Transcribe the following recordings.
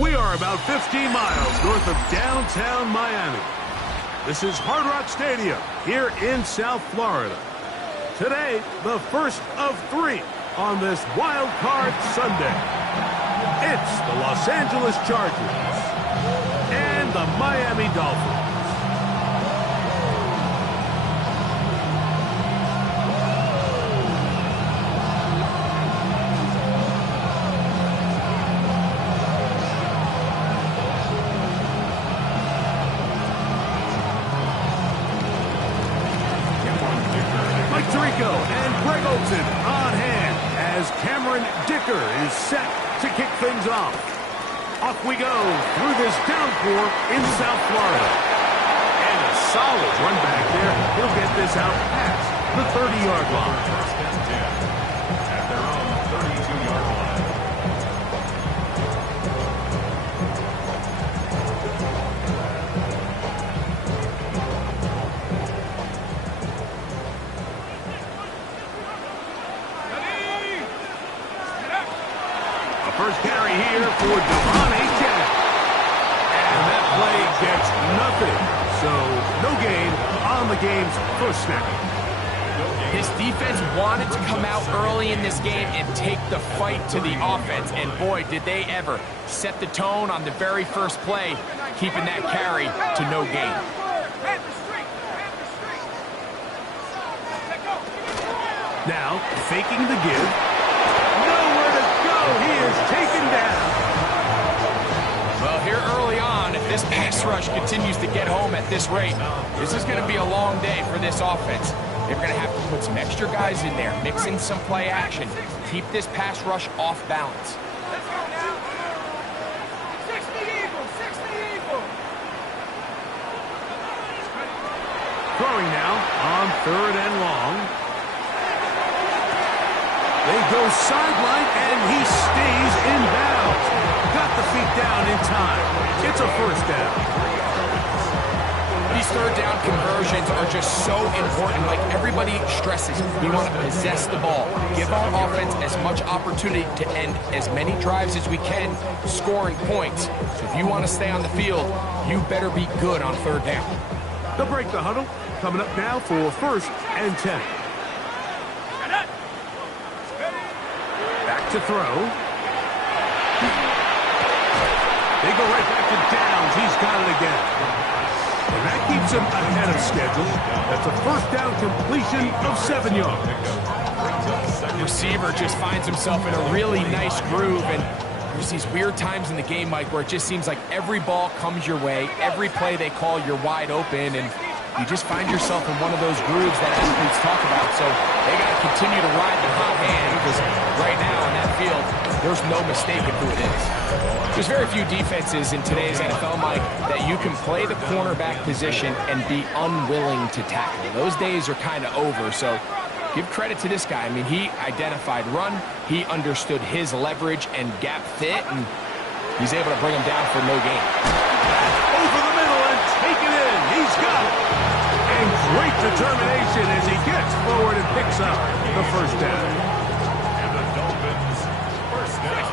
We are about 15 miles north of downtown Miami. This is Hard Rock Stadium here in South Florida. Today, the first of 3 on this Wild Card Sunday. It's the Los Angeles Chargers and the Miami Dolphins. And Greg Olsen on hand as Cameron Dicker is set to kick things off. Off we go through this downpour in South Florida. And a solid run back there. He'll get this out past the 30-yard line. First and 10 at their own 32-yard line. First carry here for Devon Achane. And that play gets nothing. So no gain on the game's first snap. This defense wanted to come out early in this game and take the fight to the offense. And boy, did they ever set the tone on the very first play, keeping that carry to no gain. Now, faking the give. He is taken down. Well, here early on, if this pass rush continues to get home at this rate, this is going to be a long day for this offense. They're going to have to put some extra guys in there, mix in some play action, keep this pass rush off balance. Let's go now. 60 Eagles, 60 Eagles. Throwing now on 3rd and long. They go sideline, and he stays in bounds. Got the feet down in time. It's a first down. These third down conversions are just so important. Like everybody stresses, we want to possess the ball. Give our offense as much opportunity to end as many drives as we can, scoring points. So if you want to stay on the field, you better be good on 3rd down. They'll break the huddle. Coming up now for 1st and 10. To throw. They go right back to Downs. He's got it again. And that keeps him ahead of schedule. That's a first down completion of 7 yards. The receiver just finds himself in a really nice groove, and there's these weird times in the game, Mike, where it just seems like every ball comes your way. Every play they call, you're wide open, and you just find yourself in one of those grooves that athletes talk about. So they got to continue to ride the hot hand, because right now in that field, there's no mistaking who it is. There's very few defenses in today's NFL, Mike, that you can play the cornerback position and be unwilling to tackle. Those days are kind of over, so give credit to this guy. I mean, he identified run, he understood his leverage and gap fit, and he's able to bring him down for no gain. Over the middle and take it in. He's got it. And great determination as he gets forward and picks up the first down. And the Dolphins, first down.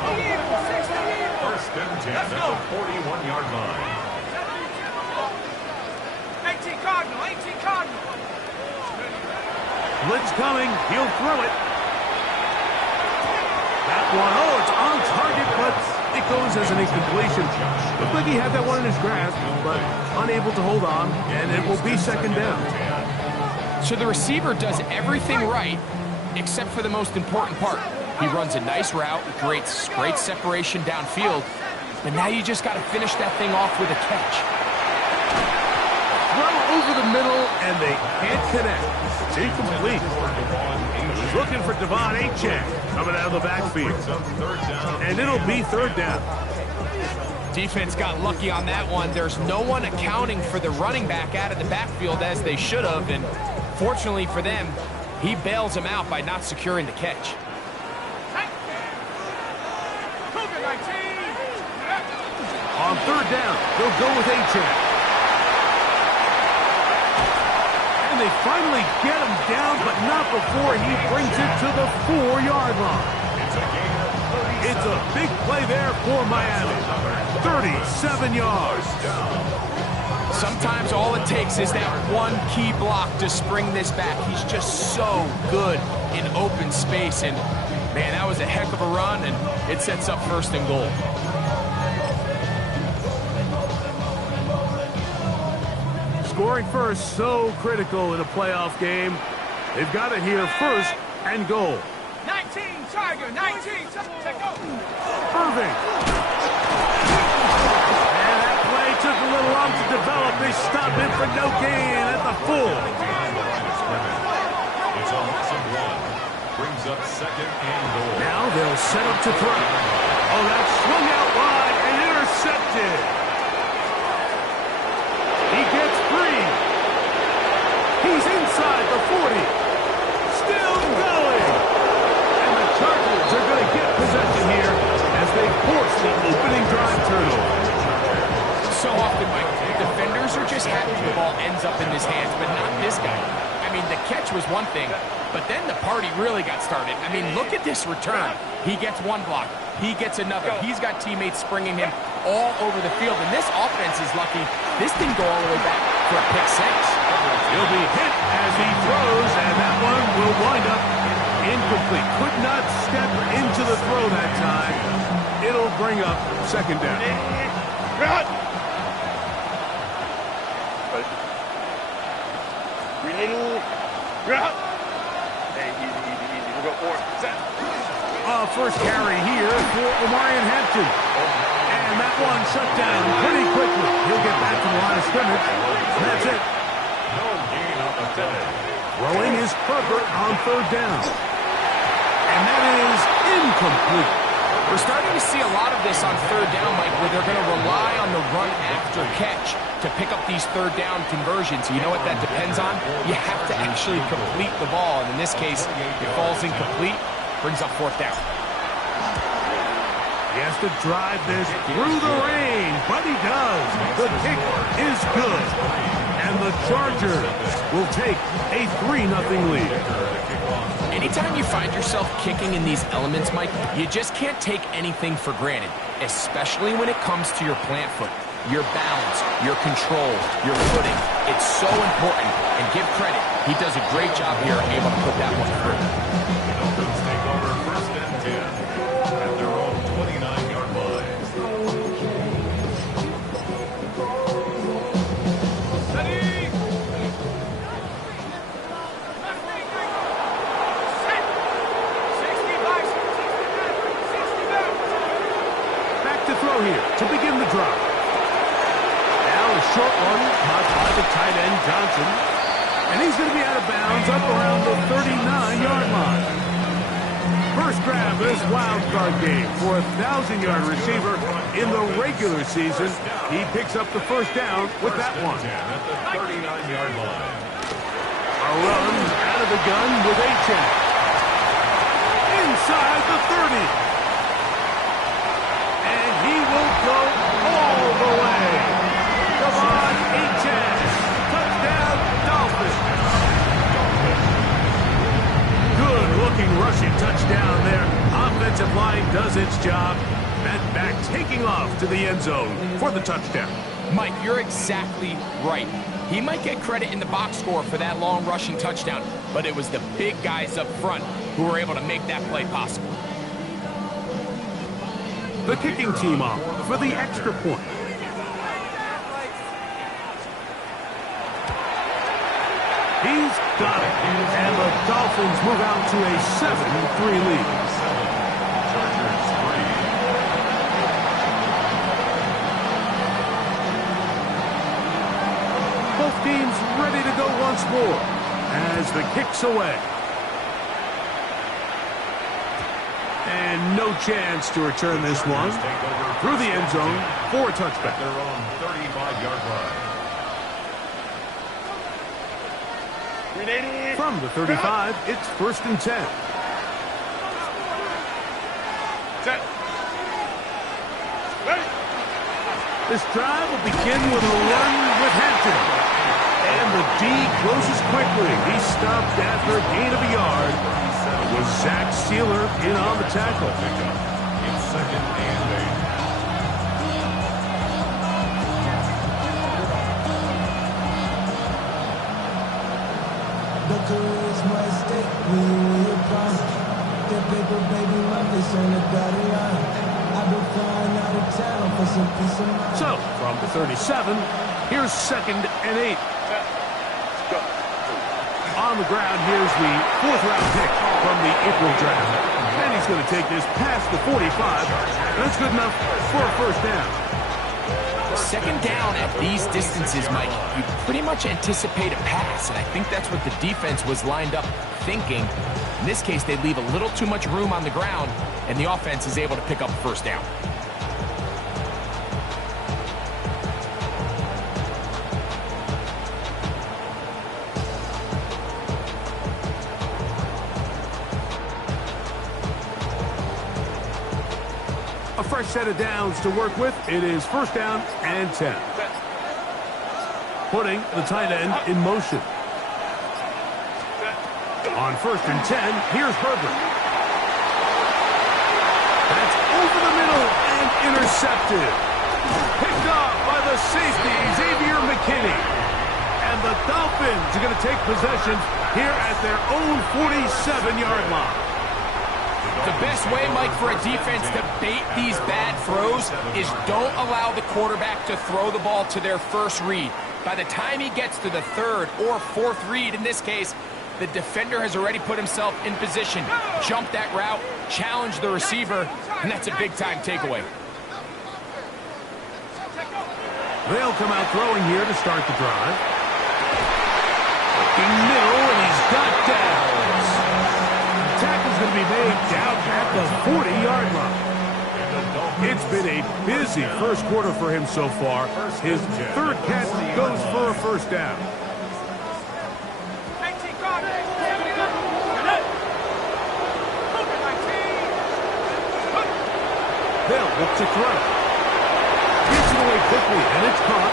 First and 10 at the 41-yard line. 18 Cardinal, 18 Cardinal. Blitz coming. He'll throw it. That one, oh, it's on target, but it goes as an incompletion. Looked like he had that one in his grasp, but unable to hold on, and it will be 2nd down. So the receiver does everything right, except for the most important part. He runs a nice route, great separation downfield, but now you just got to finish that thing off with a catch. Throw over the middle, and they can't connect. It's incomplete. He's looking for Devon Achane coming out of the backfield. And it'll be 3rd down. Defense got lucky on that one. There's no one accounting for the running back out of the backfield as they should have, and fortunately for them, he bails him out by not securing the catch. On third down, they'll go with Achane. And they finally get him down, but not before he brings it to the 4-yard line. It's a big play there for Miami. 37 yards. Sometimes all it takes is that one key block to spring this back. He's just so good in open space. And, man, that was a heck of a run, and it sets up 1st and goal. Scoring first, so critical in a playoff game. They've got it here, 1st and goal. 19, Tiger, 19, check go. Irving. And that play took a little long to develop. They stop him for no gain at the full. It's a loss of 1. Brings up 2nd and goal. Now they'll set up to throw. Oh, that swung out wide and intercepted. He gets free. He's inside the 40. Still going. And the Chargers are going to get possession here as they force the opening drive turnover. So often, Mike, defenders are just happy the ball ends up in his hands, but not this guy. I mean, the catch was one thing, but then the party really got started. I mean, look at this return. He gets one block. He gets another. He's got teammates springing him all over the field, and this offense is lucky. This didn't go all the way back for a pick 6. He'll be hit as he throws, and that one will wind up incomplete. Could not step into the throw that time. It'll bring up 2nd down. First carry here for Omarion Hampton. And that one shut down pretty quickly. He'll get back to the line of scrimmage. And that's it. No gain on the play. Throwing is Herbert on 3rd down. And that is incomplete. We're starting to see a lot of this on 3rd down, Mike, where they're going to rely on the run after catch to pick up these 3rd down conversions. You know what that depends on? You have to actually complete the ball. And in this case, it falls incomplete, brings up 4th down. He has to drive this through the rain, but he does. The kick is good. And the Chargers will take a 3-0 lead. Anytime you find yourself kicking in these elements, Mike, you just can't take anything for granted, especially when it comes to your plant foot, your balance, your control, your footing. It's so important, and give credit. He does a great job here able to put that one through. Dolphins take over 1st and 10 at their own 29-yard line. Back to throw here to begin the drive. Now a short one caught by the tight end Johnson. And he's going to be out of bounds up around the 39-yard line. First grab of this wild card game for a 1,000-yard receiver in the regular season. He picks up the 1st down with that one. At the 39-yard line. A run out of the gun with Achane. Inside the 30. And he will go all the way. Come on, Achane. Touchdown, Dolphins. Good-looking rushing touchdown there. Offensive line does its job. That back taking off to the end zone for the touchdown. Mike, you're exactly right. He might get credit in the box score for that long rushing touchdown, but it was the big guys up front who were able to make that play possible. The kicking team off for the extra point. He's got it. And the Dolphins move out to a 7-3 lead. Chargers 3. Both teams ready to go once more as the kick's away. And no chance to return this one through the end zone for a touchback. Their own 35-yard line. From the 35, it's 1st and 10. Set. Ready. This drive will begin with a run with Hampton. And the D closes quickly. He stopped after a gain of a yard. It was Zach Sealer in on the tackle. It's 2nd and 8. The charisma is state, we will promise. The paper, baby, run this on the dotted line. I've been flying out of town for some peace of mind. So, from the 37, here's 2nd and 8. On the ground, here's the 4th-round pick from the April draft. And he's going to take this past the 45. That's good enough for a first down. 2nd down at these distances, Mike, you pretty much anticipate a pass, and I think that's what the defense was lined up thinking. In this case, they leave a little too much room on the ground, and the offense is able to pick up a first down. A fresh set of downs to work with. It is 1st down and 10. Putting the tight end in motion. On 1st and 10, here's Herbert. That's over the middle and intercepted. Picked off by the safety, Xavier McKinney. And the Dolphins are going to take possession here at their own 47-yard line. The best way, Mike, for a defense to bait these bad throws is don't allow the quarterback to throw the ball to their first read. By the time he gets to the 3rd or 4th read, in this case, the defender has already put himself in position, jump that route, challenge the receiver, and that's a big-time takeaway. They'll come out throwing here to start the drive. Looking middle, and he's got downs. Tackle's going to be made down at the 40-yard line. It's been a busy first quarter for him so far. His 3rd catch goes for a first down. They'll look to throw. Gets it away quickly, and it's caught.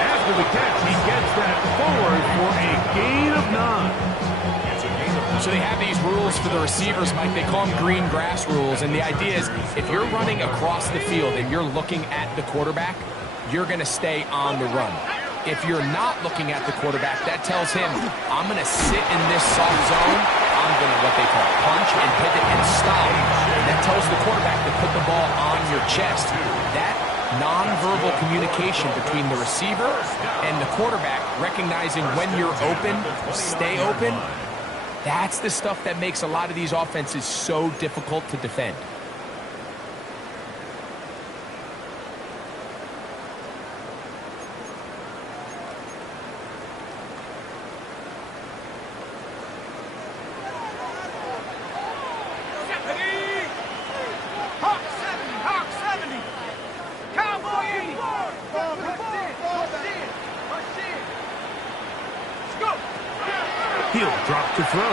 After the catch, he gets that forward for a gain of 9. So they have these rules for the receivers, Mike. They call them green grass rules. And the idea is if you're running across the field and you're looking at the quarterback, you're going to stay on the run. If you're not looking at the quarterback, that tells him, I'm going to sit in this soft zone. I'm going to what they call punch and pivot and stop. And that tells the quarterback to put the ball on your chest. That nonverbal communication between the receiver and the quarterback, recognizing when you're open, stay open, that's the stuff that makes a lot of these offenses so difficult to defend. He'll drop to throw.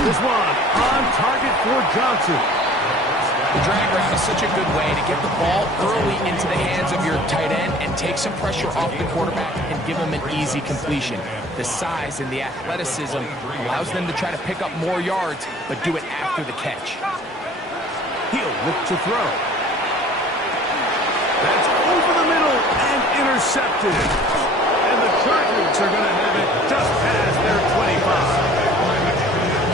This one on target for Johnson. The drag route is such a good way to get the ball early into the hands of your tight end and take some pressure off the quarterback and give him an easy completion. The size and the athleticism allows them to try to pick up more yards, but do it after the catch. He'll look to throw. That's over the middle and intercepted. And the Chargers are going to have it just past their 25.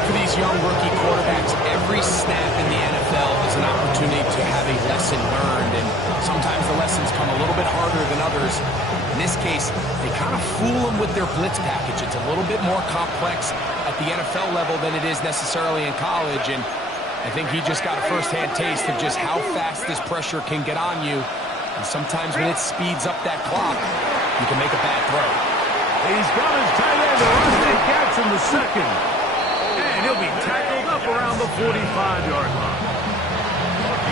For these young rookie quarterbacks, every snap in the NFL is an opportunity to have a lesson learned, and sometimes the lessons come a little bit harder than others. In this case, they kind of fool them with their blitz package. It's a little bit more complex at the NFL level than it is necessarily in college, and I think he just got a first-hand taste of just how fast this pressure can get on you. And sometimes when it speeds up that clock, you can make a bad throw. He's got his tight end, Rodney Jackson, the second. And he'll be tackled up around the 45-yard line.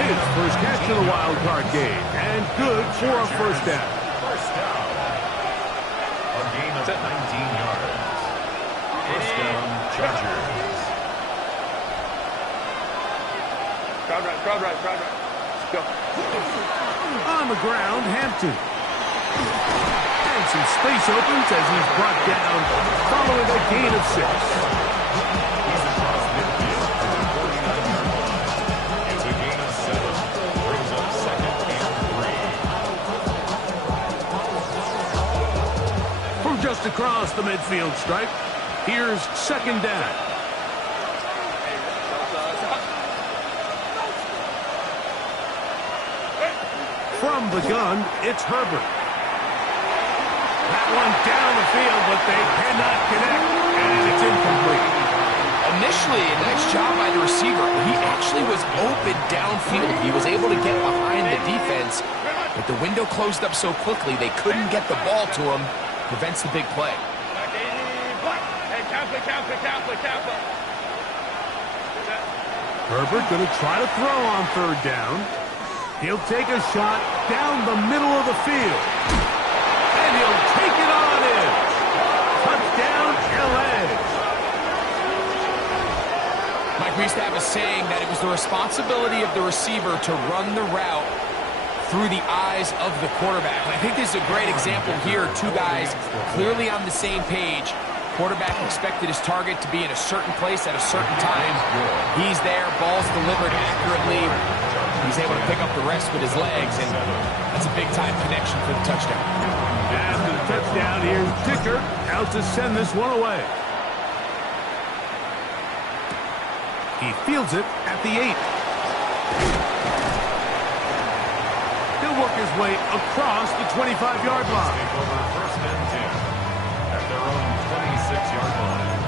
His first catch in the wild card game, and good for a first down. First down. A gain of 19 yards. First down, Chargers. Crowd right. On the ground, Hampton. And some space opens as he's brought down following a gain of 6. He's across midfield to the 49-yard line. It's a gain of 7. Brings up 2nd and 3. From just across the midfield stripe, here's 2nd down. From the gun, it's Herbert. That one down the field, but they cannot connect, and it's incomplete. Initially, a nice job by the receiver. He actually was open downfield. He was able to get behind the defense, but the window closed up so quickly they couldn't get the ball to him. Prevents the big play. Herbert going to try to throw on 3rd down. He'll take a shot down the middle of the field. And he'll take it on in. Touchdown, L.A. Mike, we used to have a saying that it was the responsibility of the receiver to run the route through the eyes of the quarterback. And I think this is a great example here. 2 guys clearly on the same page. Quarterback expected his target to be in a certain place at a certain time. He's there, ball's delivered accurately. He's able to pick up the rest with his legs, and that's a big-time connection for the touchdown. After the touchdown, here's Dicker out to send this one away. He fields it at the 8. He'll work his way across the 25-yard line. Take over 1st and 10 at their own 26-yard line.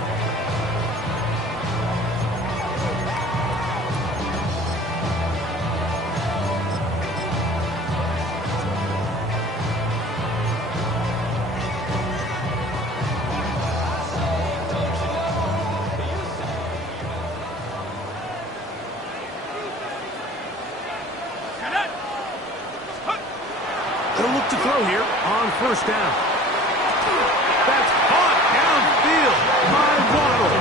He'll look to throw here on 1st down. That's caught downfield by Waddle.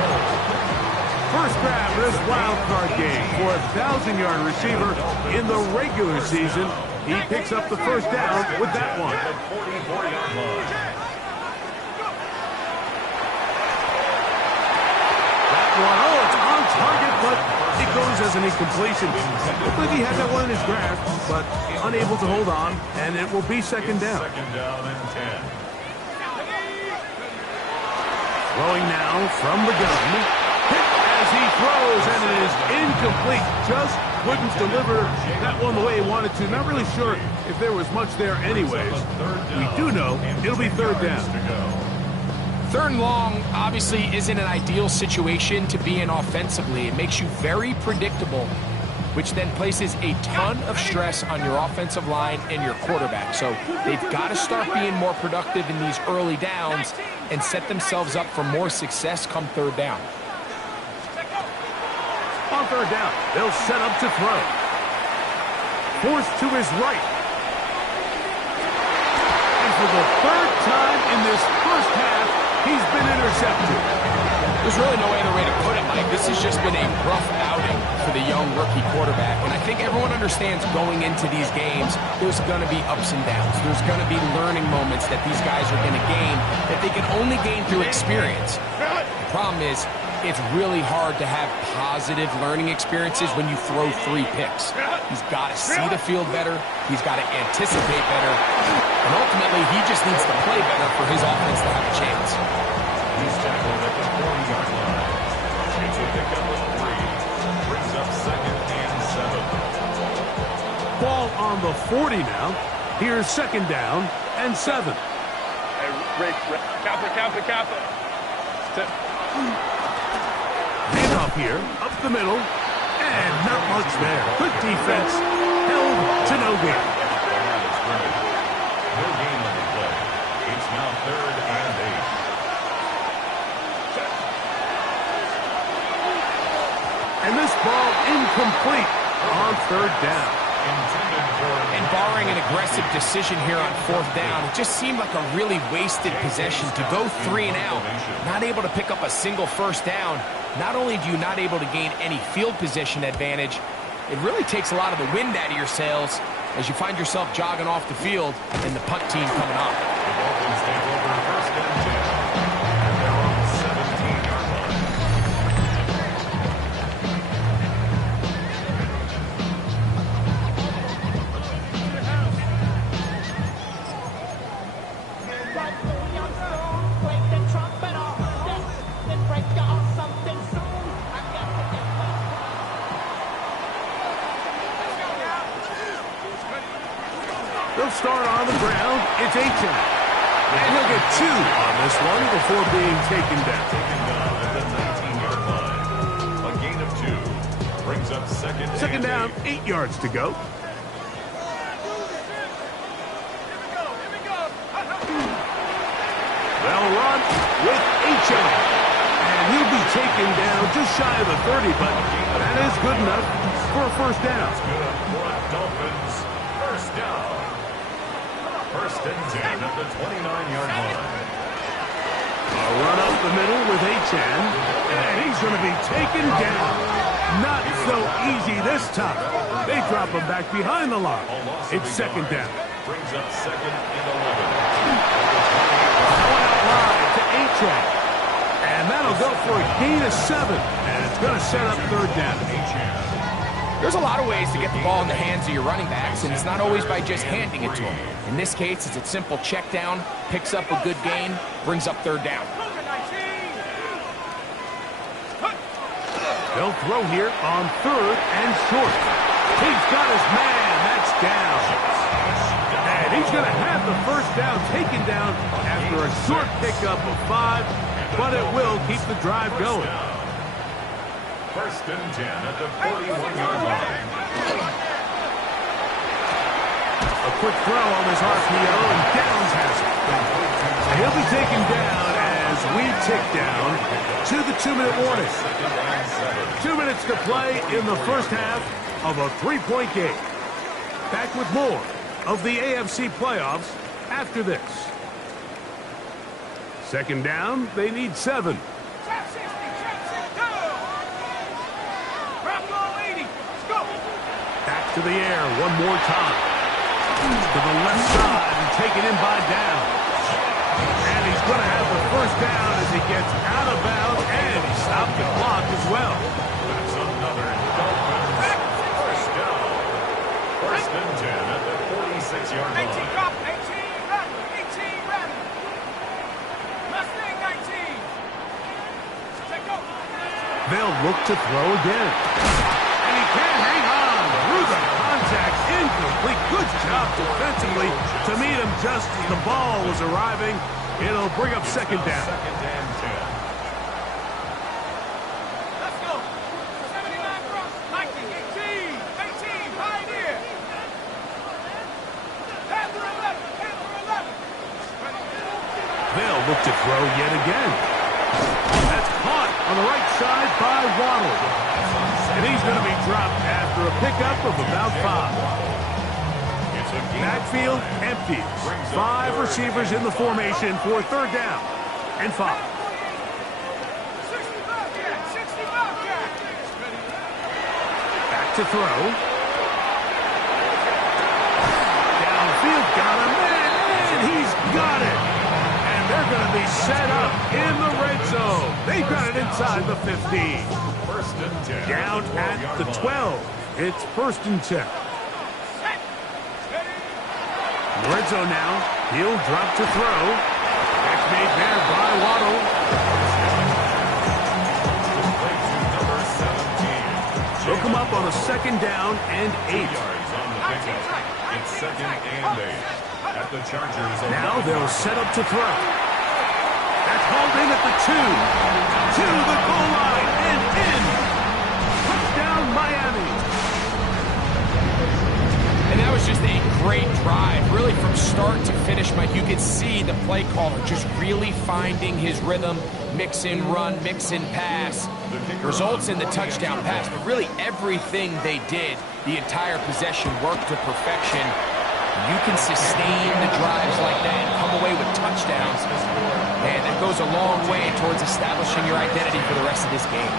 First grab of this wild card game for a 1,000-yard receiver in the regular season. He picks up the 1st down with that one. At the 44-yard line. That one, oh, it's on target, but it goes as an incompletion. Looked like he had that one in his grasp, but unable to hold on, and it will be 2nd down. 2nd down and 10. Throwing now from the gun. Hit as he throws, and it is incomplete. Just wouldn't deliver that one the way he wanted to. Not really sure if there was much there anyways. We do know it'll be 3rd down. 3rd and long obviously isn't an ideal situation to be in offensively. It makes you very predictable, which then places a ton of stress on your offensive line and your quarterback. So they've got to start being more productive in these early downs and set themselves up for more success come 3rd down. On 3rd down, they'll set up to throw. Forced to his right. And for the 3rd time in this first half, he's been intercepted. There's really no other way to put it, Mike. This has just been a rough outing for the young rookie quarterback. And I think everyone understands going into these games, there's going to be ups and downs. There's going to be learning moments that these guys are going to gain that they can only gain through experience. The problem is, it's really hard to have positive learning experiences when you throw 3 picks. He's got to see the field better. He's got to anticipate better. And ultimately, he just needs to play better for his offense to have a chance. He's tackled at the 40-yard line. It's a pickup of 3. Brings up 2nd and 7. Ball on the 40 now. Here's 2nd down and 7. Hey, Kappa. Handoff here, up the middle, and not much there. Good defense, held to no gain. No gain on the play. It's now 3rd and 8. And this ball incomplete on 3rd down. And barring an aggressive decision here on 4th down, it just seemed like a really wasted possession to go 3 and out, not able to pick up a single 1st down. Not only do you not able to gain any field position advantage, it really takes a lot of the wind out of your sails as you find yourself jogging off the field and the punt team coming up. The Dolphins take over first and 10 at their own 17-yard line. They'll start on the ground. It's Achane. And he'll get 2 on this one before being taken down. Taken down at the 19-yard line. A gain of 2 brings up second down, 8. 8 yards to go. They'll run with Achane. And he'll be taken down just shy of the 30, but that is good enough for a first down. Good for the Dolphins. First down. First and 10 at the 29-yard line. A run up the middle with Achane, and he's going to be taken down. Not so easy this time. They drop him back behind the line. It's second down. Brings up second and 11. Going out wide to Achane. And that'll go for a gain of 7. And it's going to set up third down. There's a lot of ways to get the ball in the hands of your running backs, and it's not always by just handing it to them. In this case, it's a simple check down, picks up a good gain, brings up third down. They'll throw here on third and short. He's got his man. That's down. And he's going to have the first down taken down after a short pickup of 5, but it will keep the drive going. First and 10 at the 41-yard line. A quick throw on this RPO, and Downs has it. He'll be taken down as we tick down to the 2-minute warning. 2 minutes to play in the first half of a 3-point game. Back with more of the AFC playoffs after this. Second down, they need 7. Back to the air one more time. To the left side and taken in by Downs. And he's going to have the first down as he gets out of bounds, and he stopped the clock as well. That's another Dolphins first down. First and 10 at the 46-yard line. 18 drop, 18 run, 18 run. Mustang 19. Check go. They'll look to throw again. And he can't hang on through the contact. Incomplete. Good job defensively to meet him just as the ball was arriving. It'll bring up second down. Second and 10. Let's go. 79 cross, 19, 18, 18, Pioneer. Panther 11, Panther 11. They'll look to throw yet again. That's caught on the right side by Waddle. And he's going to be dropped after a pickup of about 5. Backfield empty. 5 receivers in the formation for third down and 5. 65 Jack. Back to throw. Downfield, got him, and he's got it. And they're going to be set up in the red zone. They've got it inside the 15. First and 10. Down at the 12. It's first and 10. Red zone now. He'll drop to throw. Catch made there by Waddle. They'll come up on a second down and 8. Yards on the pickup. It's second and 8. At the Chargers. Now they'll set up to throw. That's hauled in at the 2. To the goal line and in. Touchdown Miami. And that was just a great drive. Really from start to finish, Mike, you could see the play caller just really finding his rhythm. Mix in run, mix in pass. Results in the touchdown pass. But really everything they did, the entire possession worked to perfection. You can sustain the drives like that and come away with touchdowns. Man, that goes a long way towards establishing your identity for the rest of this game.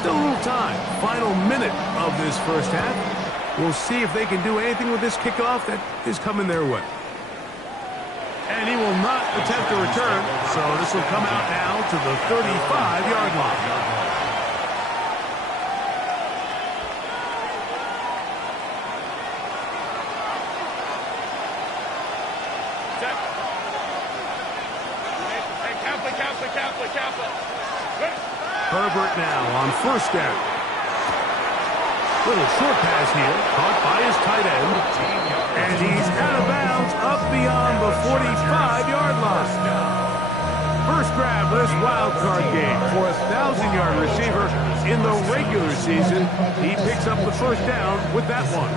Still a little time. Final minute of this first half. We'll see if they can do anything with this kickoff that is coming their way. And he will not attempt a return, so this will come out now to the 35-yard line. Herbert now on first down. Little short pass here, caught by his tight end. And he's out of bounds up beyond the 45-yard line. First grab of this wild card game for a 1,000-yard receiver in the regular season. He picks up the first down with that one.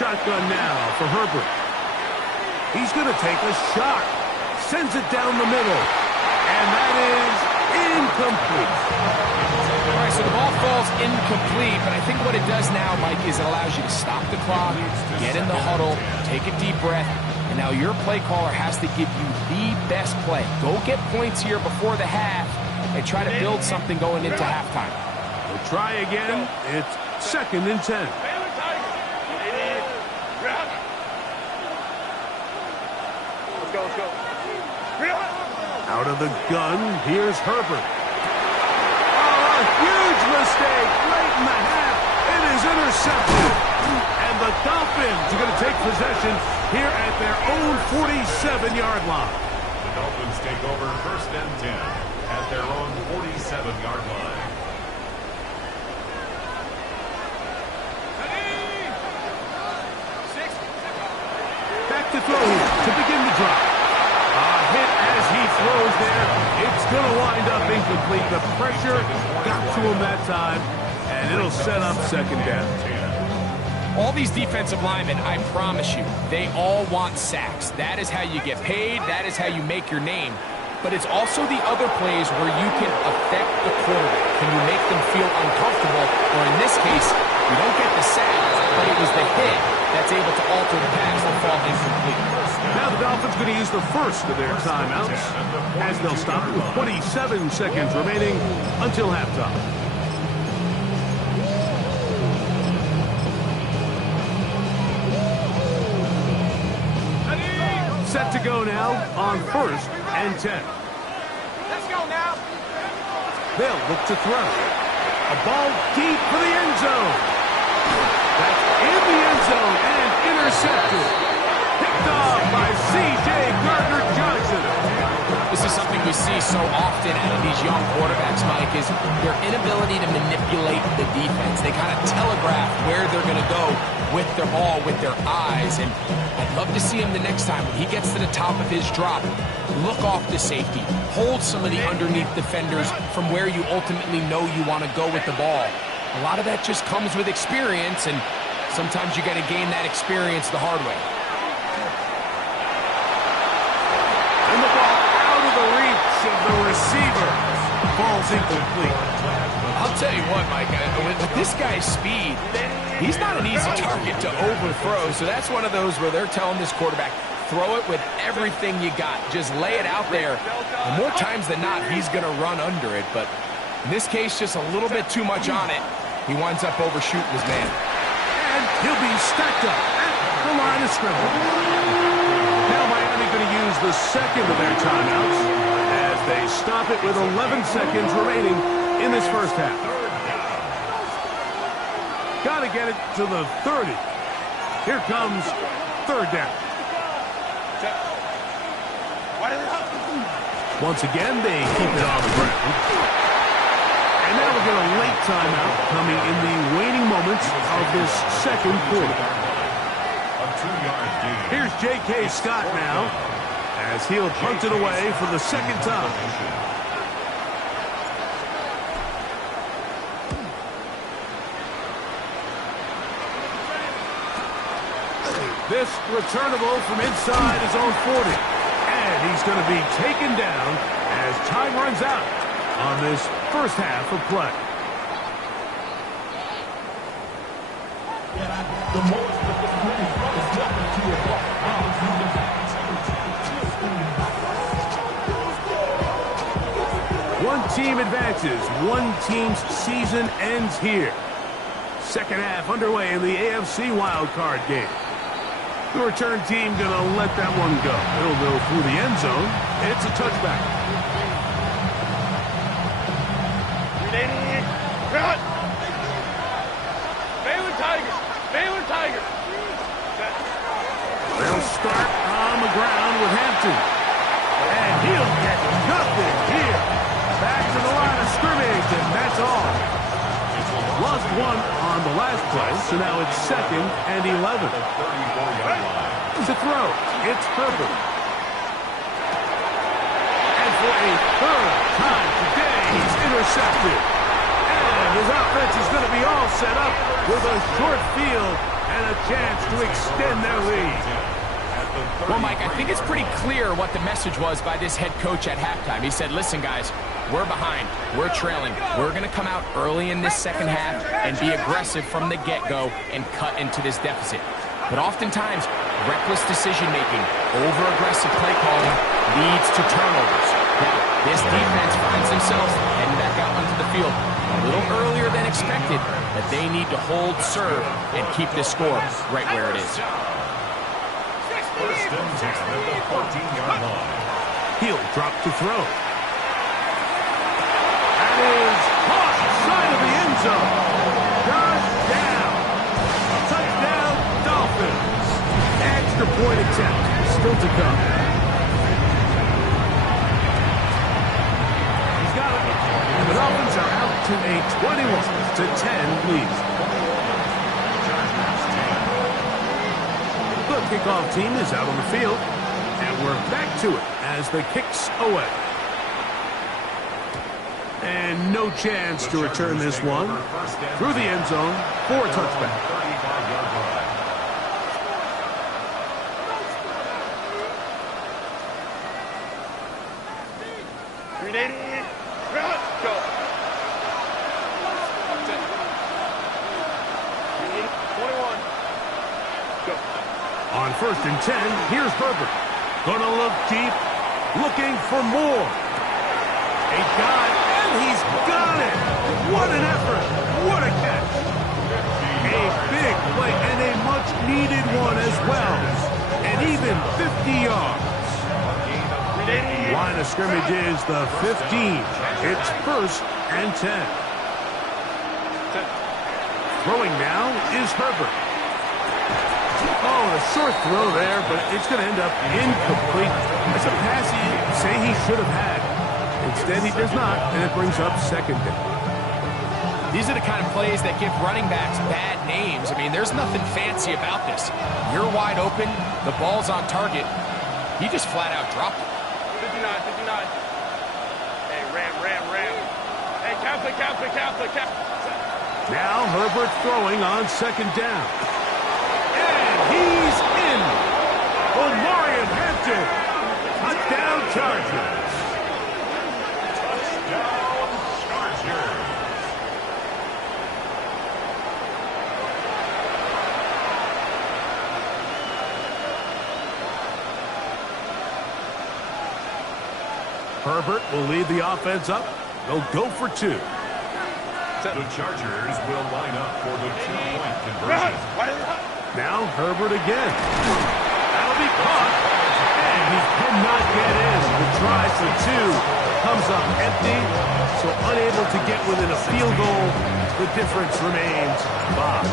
Shotgun now for Herbert. He's going to take a shot. Sends it down the middle. And that is incomplete. All right, so the ball falls incomplete, but I think what it does now, Mike, is it allows you to stop the clock, get in the huddle, take a deep breath, and now your play caller has to give you the best play. Go get points here before the half and try to build something going into halftime. We'll try again. It's 2nd and 10. Out of the gun, here's Herbert. Oh, a huge mistake late in the half. It is intercepted. And the Dolphins are going to take possession here at their own 47-yard line. The Dolphins take over 1st and 10 at their own 47-yard line. Back to throw here to begin the drive. A hit as he throws there. It's going to wind up incomplete. The pressure got to him that time, and it'll set up 2nd down. All these defensive linemen, I promise you, they all want sacks. That is how you get paid. That is how you make your name. But it's also the other plays where you can affect the quarterback. Can you make them feel uncomfortable? Or in this case, you don't get the sack, but it was the hit that's able to alter the pass to fall incomplete. Now the Dolphins going to use the first of their timeouts as they'll stop it with 27 seconds remaining until halftime. Set to go now on 1st and 10. Let's go now. They'll look to throw. A ball deep for the end zone. That's in the end zone and intercepted. Picked off by C.J. Gardner-Johnson. This is something we see so often out of these young quarterbacks, Mike, is their inability to manipulate the defense. They kind of telegraph where they're going to go with their ball, with their eyes. And I'd love to see him the next time when he gets to the top of his drop. Look off the safety. Hold some of the underneath defenders from where you ultimately know you want to go with the ball. A lot of that just comes with experience, and sometimes you got to gain that experience the hard way. And the ball out of the reach of the receiver. Falls incomplete. I'll tell you what, Mike, with this guy's speed, he's not an easy target to overthrow, so that's one of those where they're telling this quarterback, throw it with everything you got. Just lay it out there. And more times than not, he's going to run under it, but in this case, just a little bit too much on it. He winds up overshooting his man. And he'll be stacked up at the line of scrimmage. Now Miami going to use the second of their timeouts as they stop it with 11 seconds remaining in this first half. Got to get it to the 30. Here comes 3rd down. Once again, they keep it on the ground. And now we get a late timeout coming in the waning moments of this 2nd quarter. A 2-yard gain. Here's J.K. Scott now as he'll punt it away for the 2nd time. This returnable from inside his own 40. And he's going to be taken down as time runs out on this first half of play. One team advances. One team's season ends here. Second half underway in the AFC wildcard game. The return team going to let that one go. It'll go through the end zone. It's a touchback. Cut! Baylor Tigers! Baylor Tigers! They'll start on the ground with Hampton. And he'll get nothing here. Back to the line of scrimmage, and that's all. Lost one on the last play, so now it's 2nd and 11. To throw, it's Herbert. And for a third time today, he's intercepted. And his offense is going to be all set up with a short field and a chance to extend their lead. Well, Mike, I think it's pretty clear what the message was by this head coach at halftime. He said, listen, guys, we're behind. We're trailing. We're going to come out early in this second half and be aggressive from the get-go and cut into this deficit. But oftentimes, reckless decision-making, over-aggressive play calling leads to turnovers. Now, this defense finds themselves heading back out onto the field a little earlier than expected, but they need to hold serve and keep this score right where it is. First and 10 at the 14-yard line. He'll drop to throw. That is caught side of the end zone. Touchdown. Touchdown, Dolphins. Extra point attempt still to come. He's got it. And the Dolphins are out to a 21-10 lead. The kickoff team is out on the field, and we're back to it as the kick's away. And no chance to return this one through the end zone for a touchback. Go! On 1st and 10, here's Herbert. Gonna look deep, looking for more. A dive, and he's got it. What an effort. What a catch. A big play and a much-needed one as well. And even 50 yards. Line of scrimmage is the 15. It's 1st and 10. Throwing now is Herbert. Oh, a short throw there, but it's going to end up incomplete. It's a pass you say he should have had. Instead, he does not, and it brings up 2nd down. These are the kind of plays that give running backs bad names. I mean, there's nothing fancy about this. You're wide open, the ball's on target. He just flat out dropped it. 59. Hey, ram. Hey, Catholic. Now Herbert throwing on 2nd down. And he's in. Omarion Hampton. Touchdown Chargers. Herbert will lead the offense up. They'll go for 2. The Chargers will line up for the 2-point conversion. Now Herbert again. That'll be caught. And he cannot get in. The try for 2 comes up empty. So unable to get within a field goal. The difference remains 5.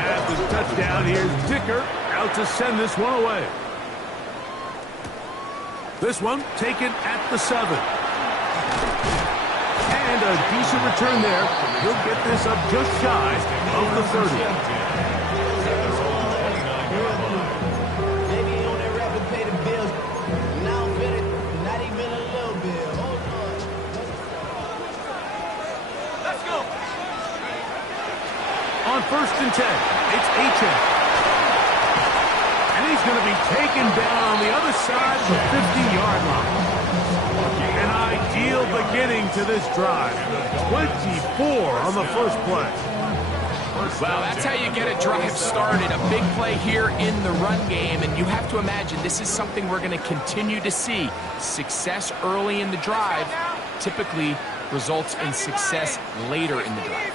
At the touchdown, here's Dicker out to send this one away. This one taken at the 7. And a decent return there. He'll get this up just shy of the 30. Maybe on that rapid pay the bills. Now better, not even a little bit. Hold on. Let's go! On 1st and 10, it's Achane. And he's going to be taken down on the other side of the 50-yard line. An ideal beginning to this drive. 24 on the first play. Well, that's how you get a drive started. A big play here in the run game, and you have to imagine this is something we're going to continue to see. Success early in the drive typically results in success later in the drive.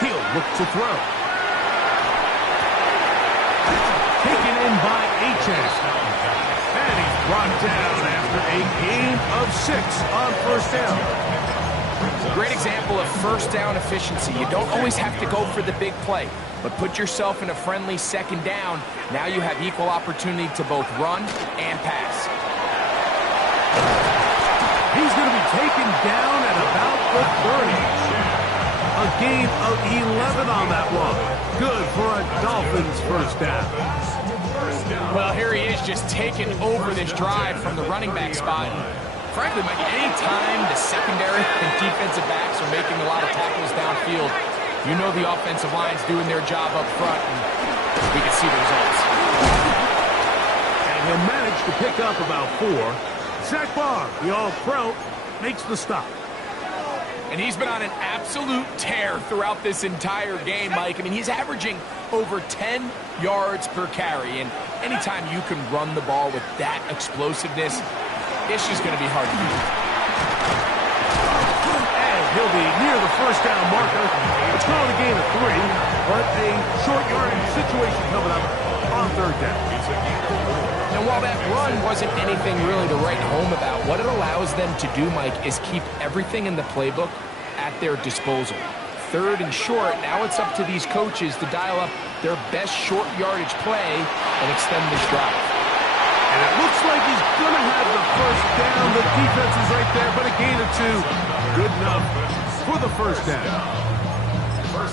He'll look to throw. Taken in by Achane. And he's brought down after a gain of 6 on first down. Great example of first down efficiency. You don't always have to go for the big play, but put yourself in a friendly second down. Now you have equal opportunity to both run and pass. He's going to be taken down at about the 30. A gain of 11 on that one. Good for a Dolphins first down. Well, here he is just taking over this drive from the running back spot. Frankly, Mike, any time the secondary and defensive backs are making a lot of tackles downfield, you know the offensive line's doing their job up front, and we can see the results. And he'll manage to pick up about 4. Zach Barr, the All-Pro, makes the stop. And he's been on an absolute tear throughout this entire game, Mike. I mean, he's averaging over 10 yards per carry, and anytime you can run the ball with that explosiveness, it's just going to be hard to beat. And he'll be near the first down marker. It's going to gain of 3, but a short yardage situation coming up on third down. And while that run wasn't anything really to write home about, what it allows them to do, Mike, is keep everything in the playbook at their disposal. Third and short, now it's up to these coaches to dial up their best short yardage play and extend this drive. And it looks like he's going to have the first down. The defense is right there, but a gain of 2. Good enough for the first down.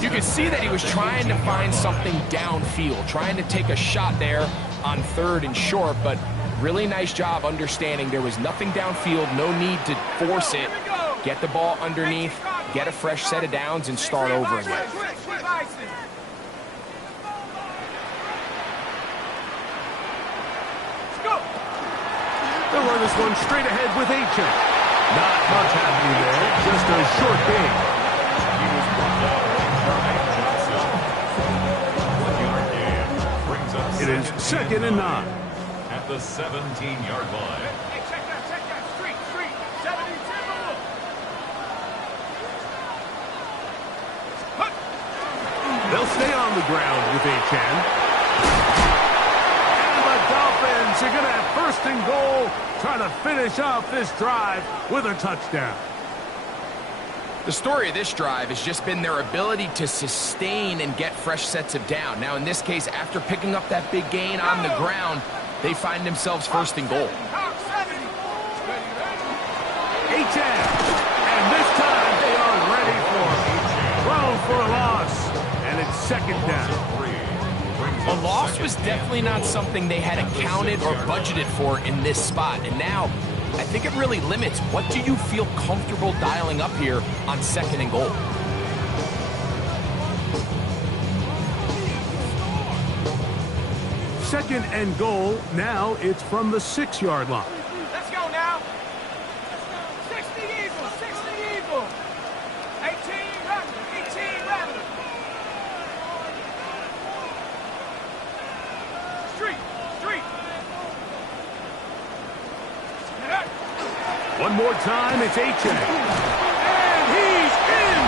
You can see that he was trying to find something downfield, trying to take a shot there on third and short, but really nice job understanding there was nothing downfield, no need to force it. Get the ball underneath, get a fresh set of downs, and start over again. They'll run this one straight ahead with Achane. Not much happening there, just a short gain. He was brought down by Johnson. 1 yard gain brings up It is second and 9. at the 17-yard line. Hey, check that, street, 72. They'll stay on the ground with Achane. And the Dolphins are going to have first and goal, trying to finish off this drive with a touchdown. The story of this drive has just been their ability to sustain and get fresh sets of down. Now, in this case, after picking up that big gain on the ground, they find themselves first and goal. Achane. And this time they are ready for it. Thrown for a loss. And it's second down. A loss was definitely not something they had accounted or budgeted for in this spot. And now, I think it really limits what do you feel comfortable dialing up here on second and goal. Second and goal. Now it's from the 6-yard line. Let's go now. 60 Eagles, 18 Revenant. Street. One more time, it's Achane. And he's in!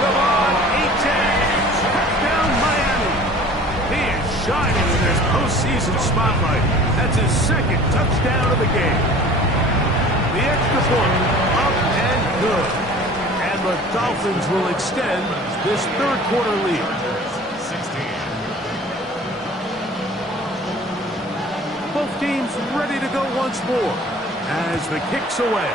Come on, Achane! Touchdown, Miami! He is shining in this postseason spotlight. That's his second touchdown of the game. The extra point, up and good. And the Dolphins will extend this third quarter lead. 16. Both teams ready to go once more as the kick's away.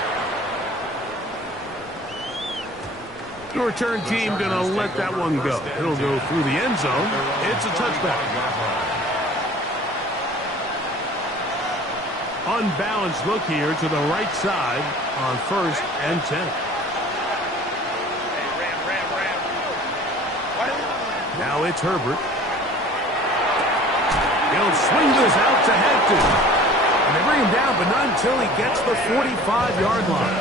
The return team going to let that one go. It'll go through the end zone. It's a touchback. Unbalanced look here to the right side on first and 10. Now it's Herbert. He'll swing this out to Hampton. And they bring him down, but not until he gets the 45-yard line.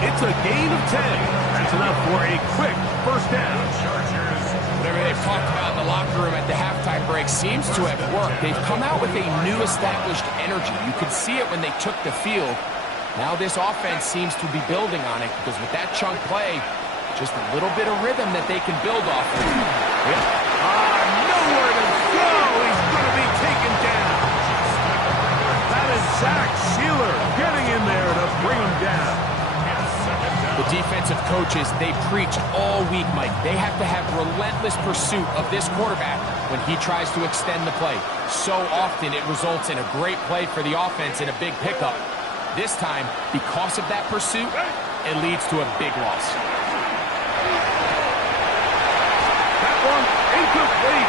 It's a gain of 10. That's enough for a quick first down. Whatever they've talked about in the locker room at the halftime break seems to have worked. They've come out with a new established energy. You could see it when they took the field. Now this offense seems to be building on it because with that chunk play, just a little bit of rhythm that they can build off of. Yep. Nowhere to go. He's going to be taken down. That is Zach Sieler getting in there to bring him down. The defensive coaches, they preach all week, Mike. They have to have relentless pursuit of this quarterback when he tries to extend the play. So often it results in a great play for the offense and a big pickup. This time, because of that pursuit, it leads to a big loss. That one incomplete.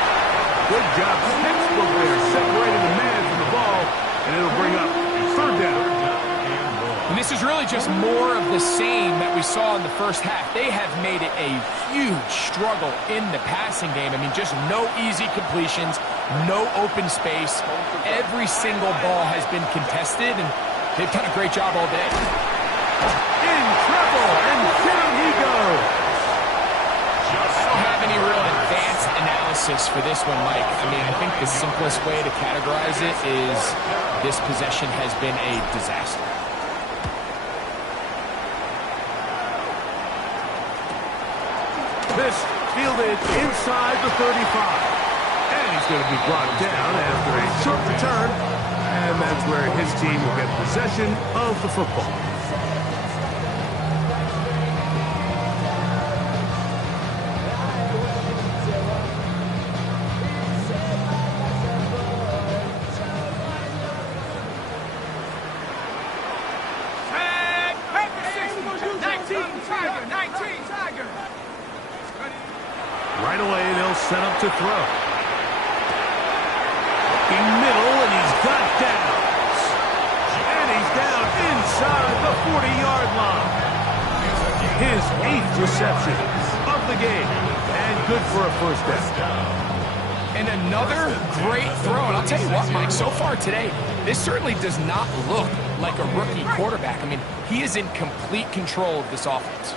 Good job textbook there, separating the man from the ball, and it'll bring up third down. And this is really just more of the same that we saw in the first half. They have made it a huge struggle in the passing game. I mean, just no easy completions, no open space. Every single ball has been contested, and they've done a great job all day. In trouble, and down he goes. I don't have any real advanced analysis for this one, Mike. I mean, I think the simplest way to categorize it is this possession has been a disaster. This fielded inside the 35. And he's going to be brought down after a short return. And that's where his team will get possession of the football. Right away, they'll set up to throw. In middle, and he's got downs. And he's down inside the 40-yard line. His 8th reception of the game. And good for a first down. And another great throw. And I'll tell you what, Mike, so far today, this certainly does not look like a rookie quarterback. I mean, he is in complete control of this offense.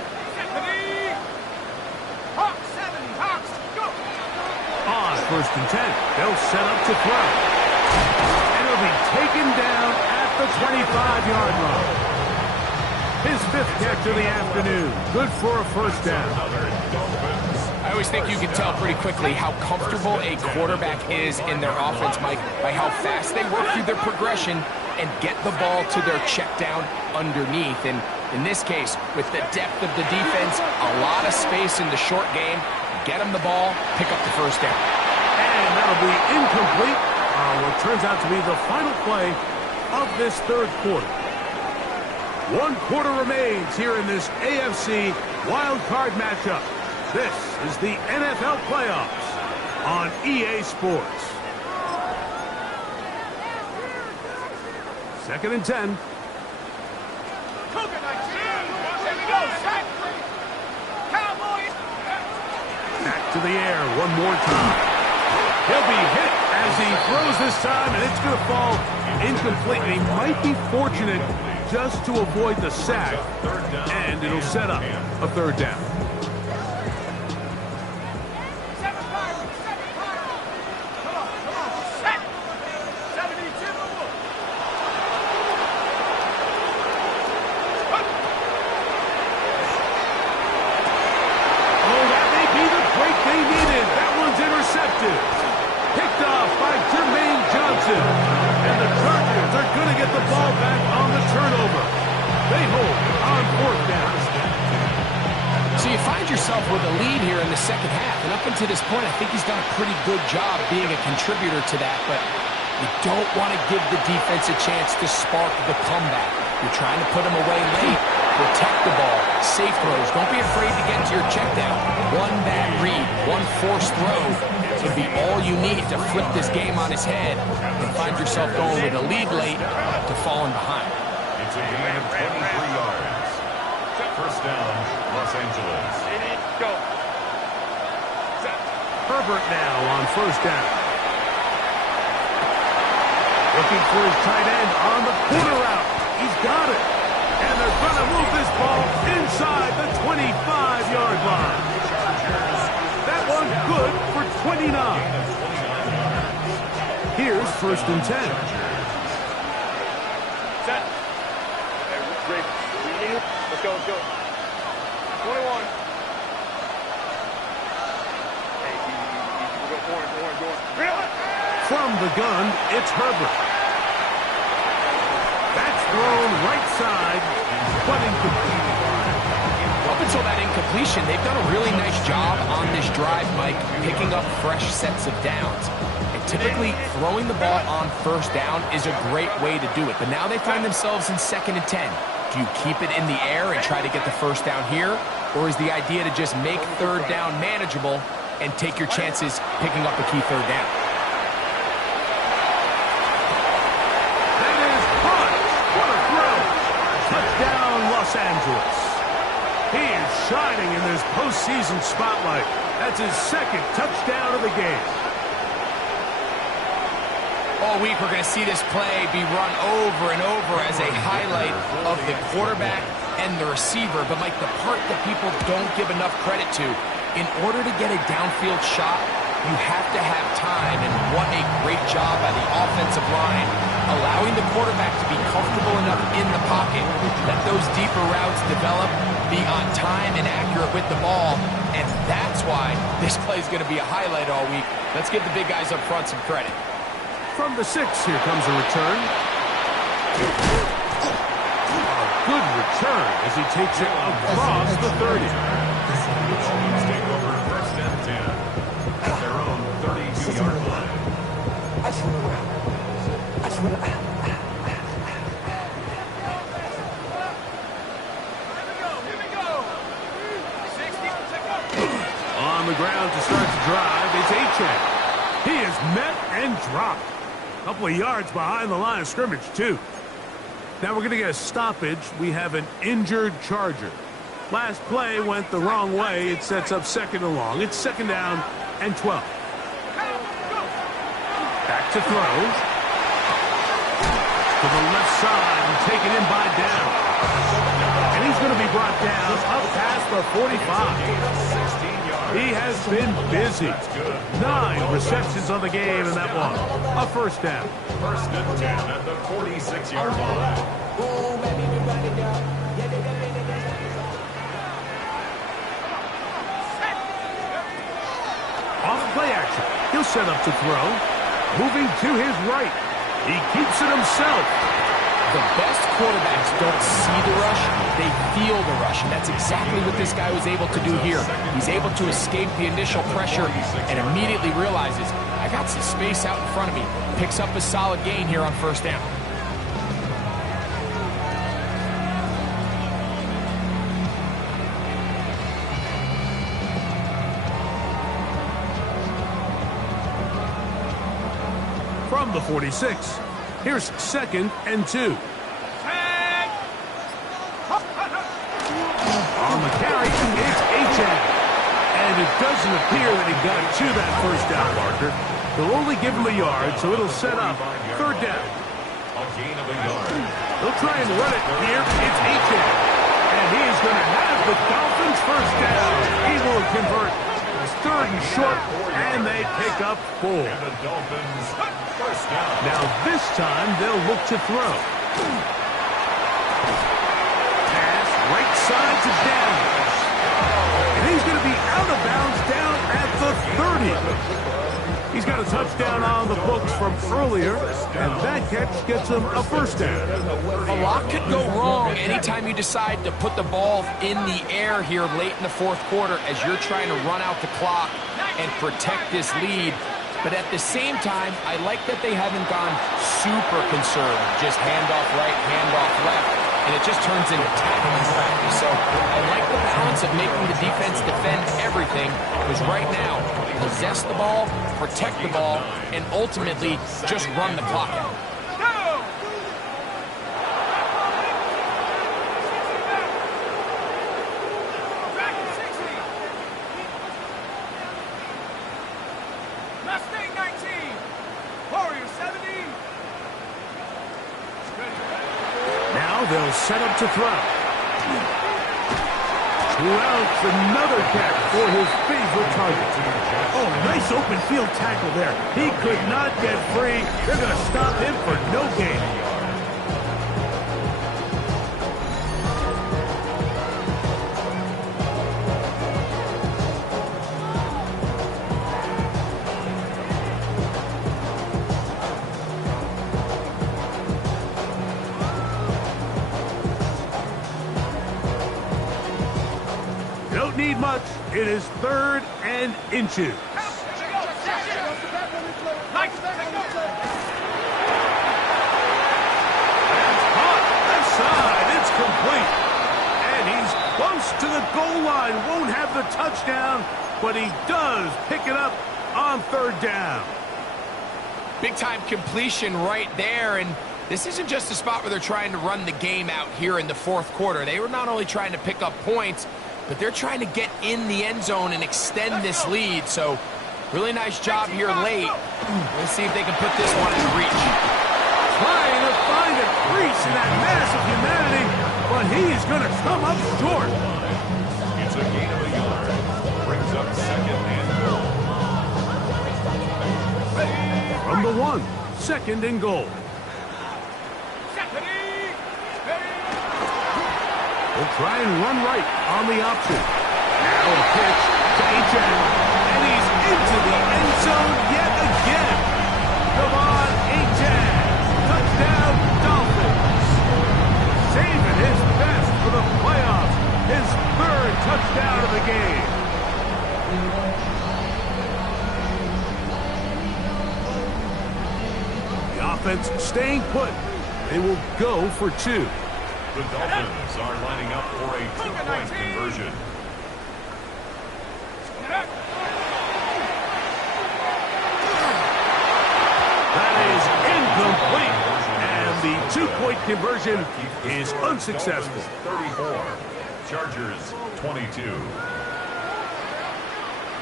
On first and 10, they'll set up to throw. And he'll be taken down at the 25-yard line. His 5th catch of the afternoon. Good for a first down. I always think you can tell pretty quickly how comfortable a quarterback is in their offense, Mike, by how fast they work through their progression and get the ball to their check down underneath. And in this case, with the depth of the defense, a lot of space in the short game, get them the ball, pick up the first down. And that'll be incomplete on what turns out to be the final play of this third quarter. 1 quarter remains here in this AFC wild card matchup. This is the NFL playoffs on EA Sports. 2nd and 10. Back to the air one more time. He'll be hit as he throws this time, and it's going to fall incomplete. He might be fortunate just to avoid the sack, and it'll set up a third down. Picked off by Jermaine Johnson. And the Chargers are going to get the ball back on the turnover. They hold on 4th down. So you find yourself with a lead here in the second half. And up until this point, I think he's done a pretty good job being a contributor to that. But you don't want to give the defense a chance to spark the comeback. You're trying to put him away late. Protect the ball. Safe throws. Don't be afraid to get to your check down. One bad read, one forced throw would be all you need to flip this game on its head and find yourself going with a lead late to falling behind. It's a gain of 23 yards. First down, Los Angeles. Herbert now on first down. Looking for his tight end on the corner route. He's got it. And they're going to move this ball first and 10. Set. Hey, Rick, let's go, let's go. 21. Hey, easy. We'll go forward. From the gun, it's Herbert. That's thrown right side, but incomplete. Up until that incompletion, they've done a really nice job on this drive, Mike, picking up fresh sets of downs. And typically, throwing the ball on first down is a great way to do it. But now they find themselves in 2nd and 10. Do you keep it in the air and try to get the first down here? Or is the idea to just make 3rd down manageable and take your chances picking up a key 3rd down? That is caught. What a throw. Touchdown, Los Angeles. He is shining in this postseason spotlight. That's his 2nd touchdown of the game. All week, we're going to see this play be run over and over as a highlight of the quarterback and the receiver. But, Mike, the part that people don't give enough credit to, in order to get a downfield shot, you have to have time. And what a great job by the offensive line, allowing the quarterback to be comfortable enough in the pocket, let those deeper routes develop, be on time and accurate with the ball. And that's why this play is going to be a highlight all week. Let's give the big guys up front some credit. From the 6, here comes a return. A good return as he takes it across the 30. Dolphins take over first and 10 at their own 32-yard line. Here we go. 60. On the ground to start the drive, it's Achane. He is met and dropped. A couple of yards behind the line of scrimmage, too. Now we're going to get a stoppage. We have an injured Charger. Last play went the wrong way. It sets up 2nd and long. It's 2nd down and 12. Back to throw. To the left side and taken in by Down. And he's going to be brought down up past the 45. He has been busy. 9 receptions on the game, and that one, a first down. First and 10 at the 46-yard line. Off play action. He'll set up to throw. Moving to his right. He keeps it himself. The best quarterbacks don't see the rush, they feel the rush. And that's exactly what this guy was able to do here. He's able to escape the initial pressure and immediately realizes, I got some space out in front of me. Picks up a solid gain here on first down. From the 46, here's 2nd and 2. On the carry, it's Achane. And it doesn't appear that he got to that first down marker. They'll only give him a yard, so it'll set up 3rd down. A gain of a yard. They'll try and run it here. It's Achane. And he's going to have the Dolphins first down. He will convert. It's 3rd and short, and they pick up 4. And the Dolphins first down. Now this time they'll look to throw. Pass right side to Daniels. And he's going to be out of bounds down at the 30. He's got a touchdown on the books from earlier, and that catch gets him a first down. A lot could go wrong anytime you decide to put the ball in the air here late in the 4th quarter as you're trying to run out the clock and protect this lead. But at the same time, I like that they haven't gone super conservative. Just handoff right, handoff left, and it just turns into tackling practice. So I like the balance of making the defense defend everything, because right now, possess the ball, protect the ball, and ultimately just run the clock out. Mustang 19. Warrior 70. Now they'll set up to throw. Who else? Another catch for his favorite target. Oh, nice open field tackle there. He could not get free. They're going to stop him for no gain. Don't need much. It is 3rd and inches. Complete. And he's close to the goal line. Won't have the touchdown, but he does pick it up on 3rd down. Big-time completion right there, and this isn't just a spot where they're trying to run the game out here in the 4th quarter. They were not only trying to pick up points, but they're trying to get in the end zone and extend this lead. So, really nice job here late. Let's see if they can put this one in reach. Trying to find a crease in that mass of humanity, but he is going to come up short. It's a gain of a yard. Brings up 2nd and goal. From the 1, 2nd and goal. We'll try and run right on the option. Now a pitch to Achane, and he's into the end zone yet again. Come on, Achane. Touchdown, Dolphins. Saving his best for the playoffs. His 3rd touchdown of the game. The offense staying put. They will go for 2. The Dolphins are lining up for a 2-point conversion. That is incomplete. And the 2-point conversion is unsuccessful. 34. Chargers 22.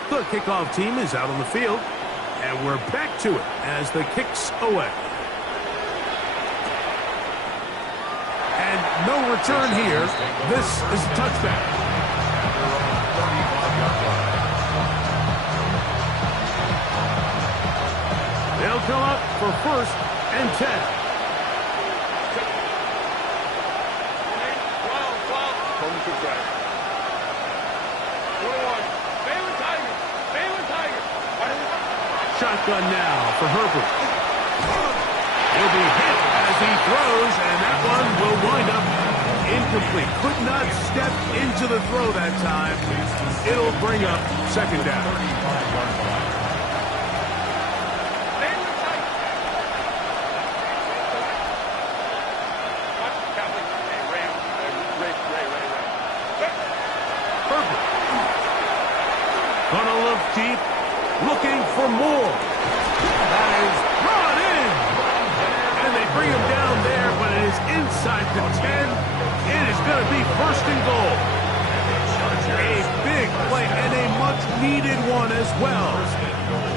The kickoff team is out on the field. And we're back to it as the kick's away. And no return here. This is a touchback. They'll come up for 1st and 10. Shotgun now for Herbert. He'll be hit as he throws, and that one will wind up incomplete. Could not step into the throw that time. It'll bring up 2nd down. Herbert. Gonna look deep, looking for more. That is brought in. And they bring him down there, but it is inside the 10. It is going to be 1st and goal. A big play and a much-needed one as well.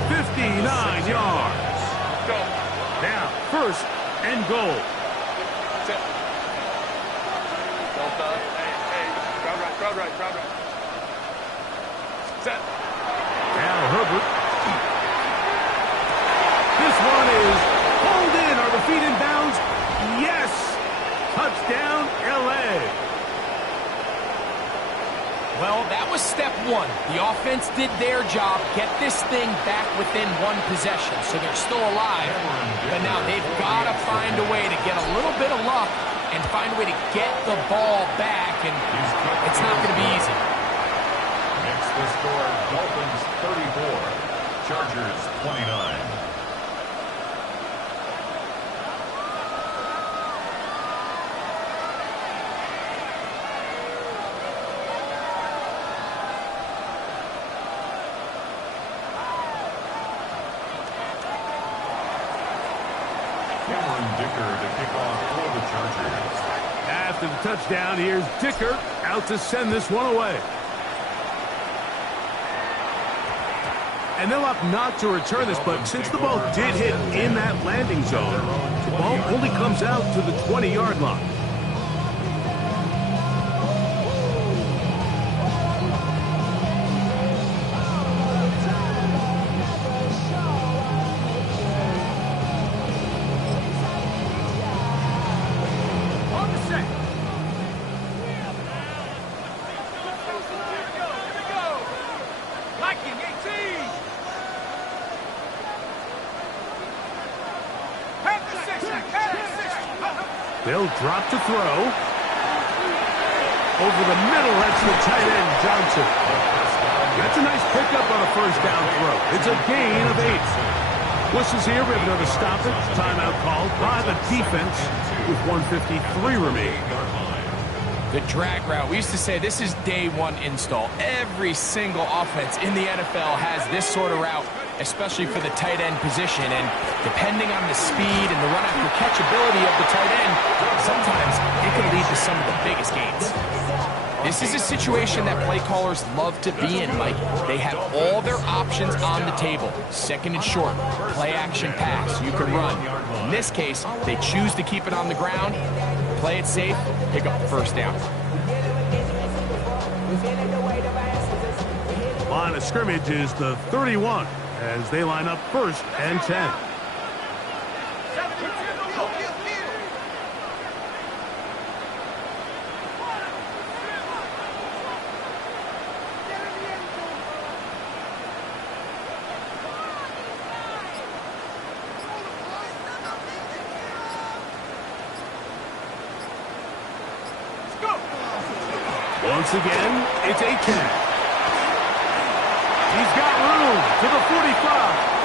59 yards. Now, 1st and goal. Crowd right. Set. Now Herbert. This one is pulled in. Are the feet in bounds? Yes. Touchdown, L.A. Well, that was step 1. The offense did their job, get this thing back within 1 possession, so they're still alive. But now they've got to find a way to get a little bit of luck and find a way to get the ball back, and it's not going to be easy. Makes the score Dolphins 34, Chargers 29. Dicker to kick off for the Chargers. After the touchdown, here's Dicker out to send this one away. And they'll opt not to return this, but since the ball did hit in that landing zone, the ball only comes out to the 20-yard line. They'll drop to throw. Over the middle, that's the tight end, Johnson. That's a nice pickup on a first down throw. It's a gain of 8. Whistles here. We have another stoppage. Timeout called by the defense with 1:53 remaining. The drag route. We used to say this is day one install. Every single offense in the NFL has this sort of route, especially for the tight end position. And depending on the speed and the run after catch ability of the tight end, sometimes it can lead to some of the biggest gains. This is a situation that play callers love to be in, Mike. They have all their options on the table. Second and short, play action pass, you can run. In this case, they choose to keep it on the ground, play it safe, pick up the first down. Line of scrimmage is the 31 as they line up 1st and 10. Once again, it's Achane. He's got room to the 45.